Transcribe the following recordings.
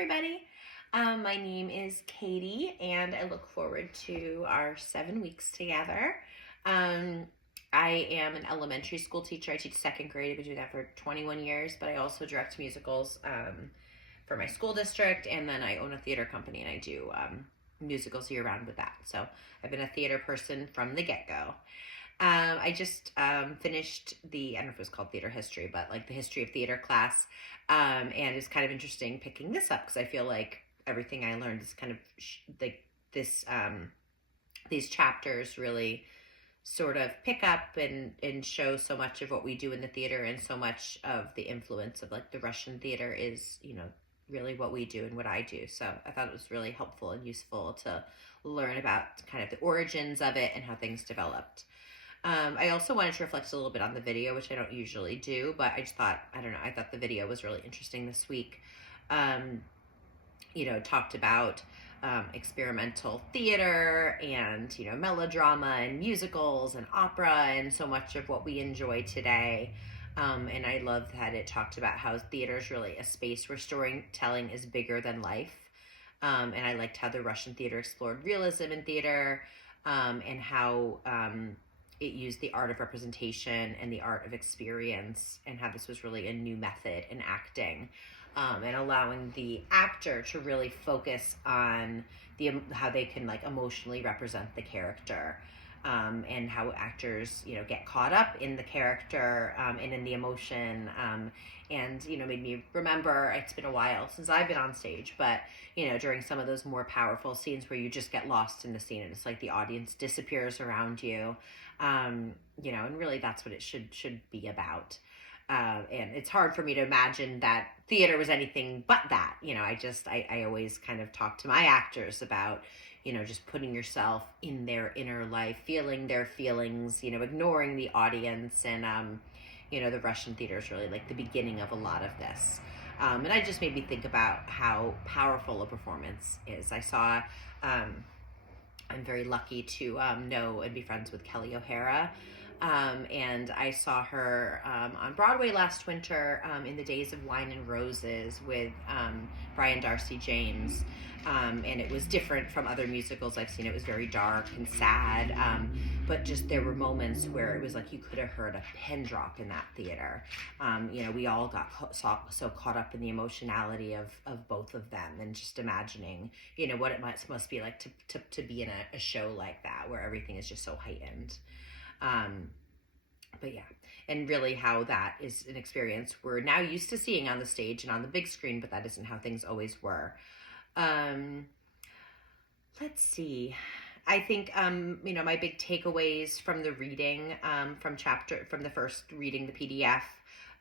everybody. My name is Katie, and I look forward to our 7 weeks together. Um, I am an elementary school teacher. I teach second grade. I've been doing that for 21 years, but I also direct musicals for my school district, and then I own a theater company, and I do musicals year round with that. So I've been a theater person from the get-go. I just finished I don't know if it was called theater history, but like the history of theater class. And it's kind of interesting picking this up because I feel like everything I learned is kind of like this, these chapters really sort of pick up and show so much of what we do in the theater, and so much of the influence of like the Russian theater is, really what we do and what I do. So I thought it was really helpful and useful to learn about kind of the origins of it and how things developed. I also wanted to reflect a little bit on the video, which I don't usually do, but I just thought, I don't know, I thought the video was really interesting this week. Talked about experimental theater and, melodrama and musicals and opera and so much of what we enjoy today. And I love that it talked about how theater is really a space where storytelling is bigger than life. And I liked how the Russian theater explored realism in theater, and how it used the art of representation and the art of experience, and how this was really a new method in acting, and allowing the actor to really focus on how they can like emotionally represent the character, and how actors get caught up in the character, and in the emotion, and made me remember it's been a while since I've been on stage, but during some of those more powerful scenes where you just get lost in the scene and it's like the audience disappears around you, and really that's what it should be about. And it's hard for me to imagine that theater was anything but that. I always kind of talk to my actors about, just putting yourself in their inner life, feeling their feelings, ignoring the audience. And, the Russian theater is really like the beginning of a lot of this. And it just made me think about how powerful a performance is. I'm very lucky to know and be friends with Kelly O'Hara. And I saw her on Broadway last winter, in the Days of Wine and Roses with Brian Darcy James. And it was different from other musicals I've seen. It was very dark and sad, but just there were moments where it was like you could have heard a pin drop in that theater. We all got so caught up in the emotionality of both of them, and just imagining, what it must be like to be in a show like that where everything is just so heightened. But yeah, and really how that is an experience we're now used to seeing on the stage and on the big screen, but that isn't how things always were. Let's see. I think, my big takeaways from the reading, from the first reading the PDF,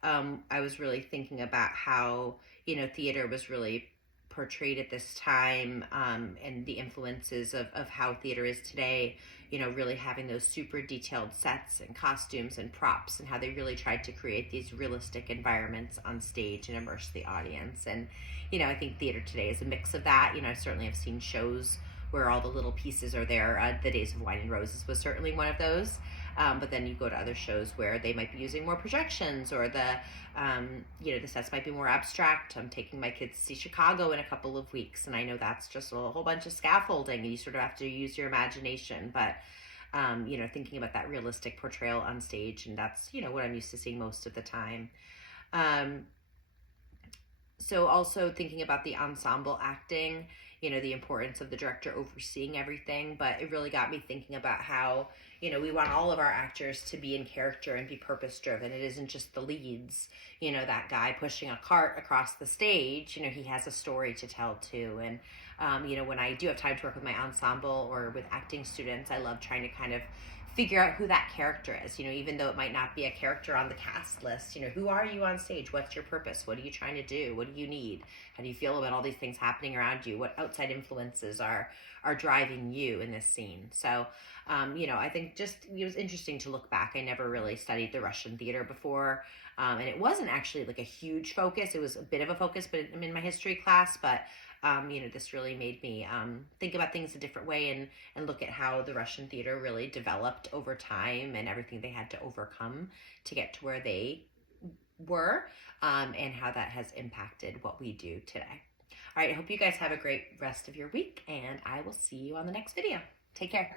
I was really thinking about how, theater was really portrayed at this time, and the influences of how theater is today, really having those super detailed sets and costumes and props, and how they really tried to create these realistic environments on stage and immerse the audience. And, I think theater today is a mix of that. I certainly have seen shows where all the little pieces are there. The Days of Wine and Roses was certainly one of those. But then you go to other shows where they might be using more projections, or the sets might be more abstract. I'm taking my kids to see Chicago in a couple of weeks, and I know that's just a whole bunch of scaffolding, and you sort of have to use your imagination. But, thinking about that realistic portrayal on stage, and that's, what I'm used to seeing most of the time. So also thinking about the ensemble acting, the importance of the director overseeing everything, but it really got me thinking about how, we want all of our actors to be in character and be purpose driven. It isn't just the leads, that guy pushing a cart across the stage, he has a story to tell too. And, when I do have time to work with my ensemble or with acting students, I love trying to kind of figure out who that character is, even though it might not be a character on the cast list. Who are you on stage? What's your purpose? What are you trying to do? What do you need? How do you feel about all these things happening around you? What outside influences are driving you in this scene? So, I think just it was interesting to look back. I never really studied the Russian theater before, and it wasn't actually like a huge focus. It was a bit of a focus, but I'm in my history class, but this really made me think about things a different way, and look at how the Russian theater really developed over time, and everything they had to overcome to get to where they were, and how that has impacted what we do today. All right, I hope you guys have a great rest of your week, and I will see you on the next video. Take care.